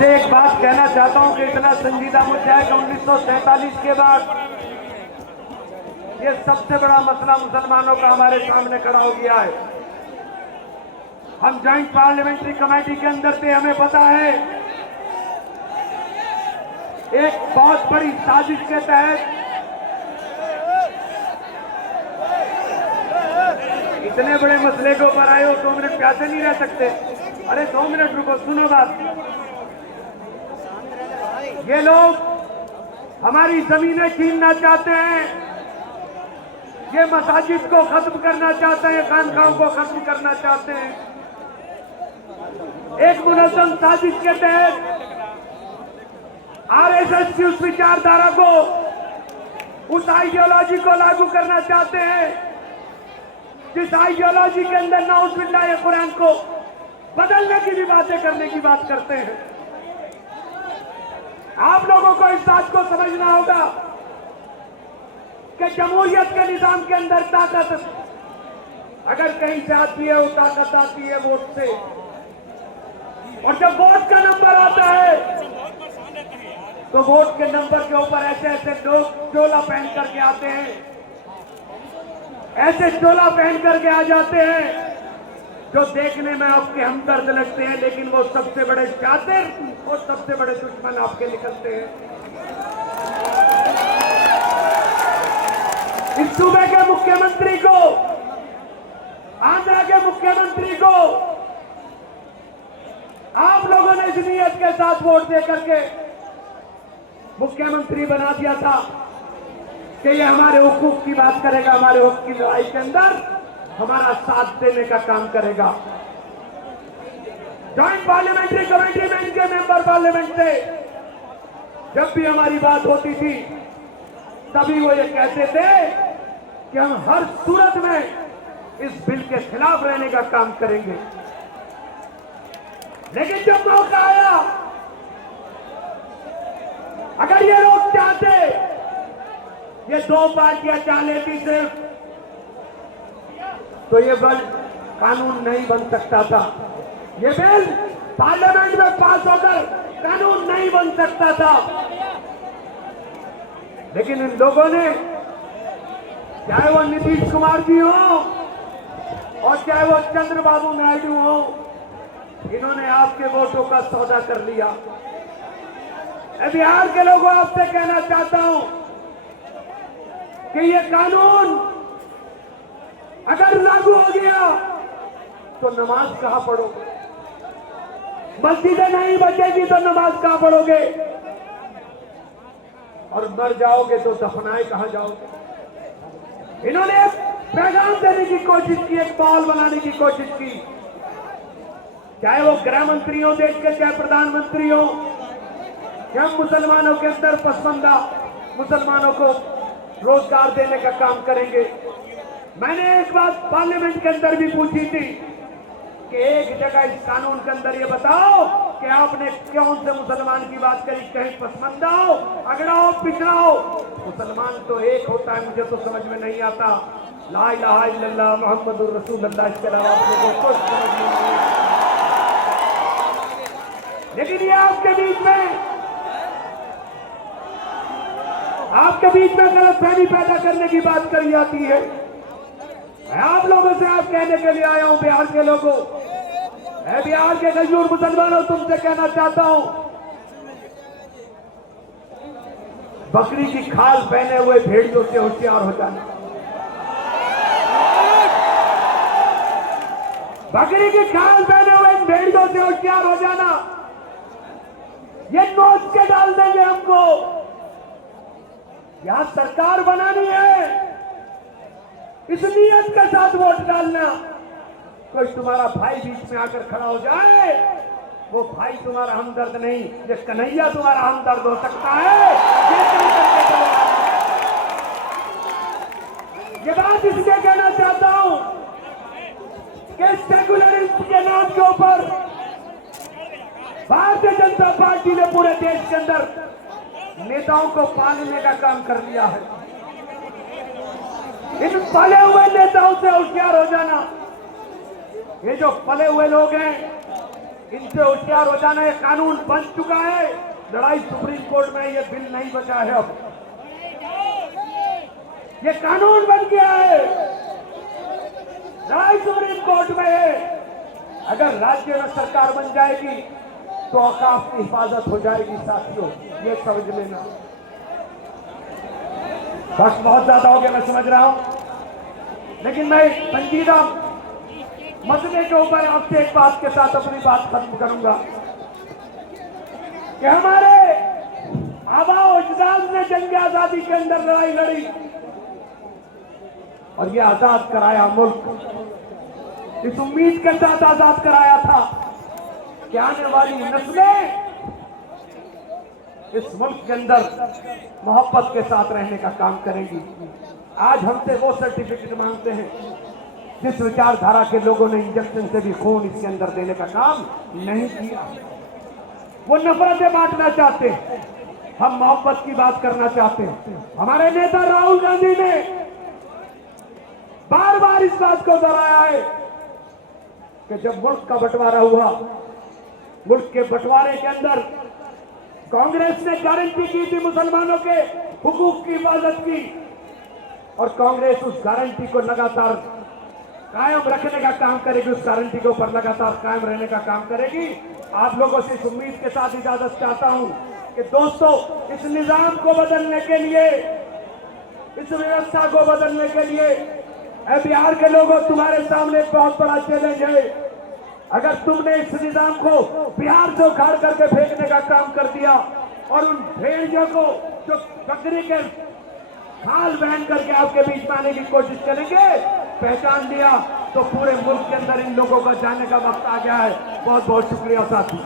आपसे एक बात कहना चाहता हूं कि इतना संजीदा मुद्दा है कि 1947 के बाद ये सबसे बड़ा मसला मुसलमानों का हमारे सामने खड़ा हो गया है। हम जॉइंट पार्लियामेंट्री कमेटी के अंदर थे, हमें पता है एक बहुत बड़ी साजिश के तहत इतने बड़े मसले के ऊपर आए हो, 2 मिनट प्यासे नहीं रह सकते। अरे 2 मिनट रुको, सुनो बात। ये लोग हमारी जमीनें छीनना चाहते हैं, ये मसाजिद को खत्म करना चाहते हैं, खानकाहों को खत्म करना चाहते हैं। एक मुनज़्ज़म साजिश के तहत आरएसएस की उस विचारधारा को, उस आइडियोलॉजी को लागू करना चाहते हैं जिस आइडियोलॉजी के अंदर नाउज़ुबिल्लाह कुरान को बदलने की भी बातें करने की बात करते हैं। आप लोगों को इस बात को समझना होगा कि जमहूरियत के निजाम के अंदर ताकत अगर कहीं से आती है, वो ताकत आती है वोट से। और जब वोट का नंबर आता है तो वोट के नंबर के ऊपर ऐसे ऐसे लोग चोला पहन करके आते हैं, ऐसे चोला पहन करके आ जाते हैं जो देखने में आपके हमदर्द लगते हैं, लेकिन वो सबसे बड़े शातिर और सबसे बड़े दुश्मन आपके निकलते हैं। इस सूबे के मुख्यमंत्री को, आंध्र के मुख्यमंत्री को आप लोगों ने इस नीयत के साथ वोट दे करके मुख्यमंत्री बना दिया था कि ये हमारे हुकूक की बात करेगा, हमारे हक की लड़ाई के अंदर हमारा साथ देने का काम करेगा। जॉइंट पार्लियामेंट्री कमेटी में इनके मेंबर पार्लियामेंट थे, जब भी हमारी बात होती थी तभी वो ये कहते थे कि हम हर सूरत में इस बिल के खिलाफ रहने का काम करेंगे। लेकिन जब मौका आया, अगर ये लोग चाहते, ये 2 पार्टियां चाह लेती सिर्फ, तो ये बिल कानून नहीं बन सकता था। ये बिल पार्लियामेंट में पास होकर कानून नहीं बन सकता था। लेकिन इन लोगों ने, चाहे वो नीतीश कुमार जी हो और चाहे वो चंद्रबाबू नायडू हो, इन्होंने आपके वोटों का सौदा कर लिया। मैं बिहार के लोगों आपसे कहना चाहता हूं कि ये कानून अगर लागू हो गया तो नमाज कहां पढ़ोगे? मस्जिदें नहीं बचेगी तो नमाज कहां पढ़ोगे? और मर जाओगे तो दफनाए कहां जाओगे? इन्होंने एक पैगाम देने की कोशिश की, एक माहौल बनाने की कोशिश की, चाहे वो गृह मंत्री हो देश के, चाहे प्रधानमंत्री हो, कि हम मुसलमानों के अंदर पसमानदा मुसलमानों को रोजगार देने का काम करेंगे। मैंने एक बात पार्लियामेंट के अंदर भी पूछी थी कि एक जगह इस कानून के अंदर ये बताओ कि आपने कौन से मुसलमान की बात करी, कहीं पसमानदा हो, अगड़ा हो, पिछड़ा हो। मुसलमान तो एक होता है, मुझे तो समझ में नहीं आता। ला इलाहा इल्लल्लाह मुहम्मदुर रसूलुल्लाह, इसके अलावा आपको कुछ समझ में नहीं आता। लेकिन ये आपके बीच में गलतफहमी पैदा करने की बात करी जाती है। मैं आप लोगों से आप कहने के लिए आया हूं, बिहार के लोगों, मैं बिहार के गजूर मुसलमानों तुमसे कहना चाहता हूं, बकरी की खाल पहने हुए भेड़ियों से होशियार हो जाना। बकरी की खाल पहने हुए इन भेड़ियों से होशियार हो जाना। ये नोच के डाल देंगे हमको। यहां सरकार बनानी है, इस नियत के साथ वोट डालना। कोई तुम्हारा भाई बीच में आकर खड़ा हो जाए, वो भाई तुम्हारा हमदर्द नहीं, ये कन्हैया तुम्हारा हमदर्द हो सकता है। ये बात इसलिए कहना चाहता हूं कि सेकुलरिज्म के नाम के ऊपर भारतीय जनता पार्टी ने पूरे देश के अंदर नेताओं को पालने का काम कर लिया है। इन पले हुए नेताओं से होशियार हो जाना। ये जो पले हुए लोग हैं, इनसे होशियार हो जाना। ये कानून बन चुका है, लड़ाई सुप्रीम कोर्ट में, ये बिल नहीं बचा है। अब ये कानून बन गया है, लड़ाई सुप्रीम कोर्ट में है। अगर राज्य में सरकार बन जाएगी तो औकाफ की हिफाजत हो जाएगी। साथियों, ये समझ लेना। वक्त बहुत ज्यादा हो गया, मैं समझ रहा हूं, लेकिन मैं संजीदा मसले के ऊपर आपसे एक बात के साथ अपनी बात खत्म करूंगा कि हमारे आबा अजदाद ने जंग आजादी के अंदर लड़ाई लड़ी और ये आजाद कराया मुल्क। इस उम्मीद के साथ आजाद कराया था कि आने वाली नस्लें इस मुल्क के अंदर मोहब्बत के साथ रहने का काम करेंगी। आज हमसे वो सर्टिफिकेट मांगते हैं जिस विचारधारा के लोगों ने इंजेक्शन से भी खून इसके अंदर देने का काम नहीं किया। वो नफरतें बांटना चाहते हैं, हम मोहब्बत की बात करना चाहते हैं। हमारे नेता राहुल गांधी ने बार बार इस बात को दोहराया है कि जब मुल्क का बंटवारा हुआ, मुल्क के बंटवारे के अंदर कांग्रेस ने गारंटी की थी मुसलमानों के हुकूक की हिफाजत की, और कांग्रेस उस गारंटी को लगातार कायम रखने का काम करेगी, उस गारंटी के ऊपर लगातार कायम रहने का काम करेगी। आप लोगों से इस उम्मीद के साथ इजाजत चाहता हूं कि दोस्तों, इस निजाम को बदलने के लिए, इस व्यवस्था को बदलने के लिए बिहार के लोगों, तुम्हारे सामने एक बहुत बड़ा चैलेंज है। अगर तुमने इस निजाम को बिहार से उखाड़ करके फेंकने का काम कर दिया और उन भेड़ियों को जो बकरी के खाल पहन करके आपके बीच में आने की कोशिश करेंगे, पहचान लिया तो पूरे मुल्क के अंदर इन लोगों का जाने का वक्त आ गया है। बहुत बहुत शुक्रिया साथी।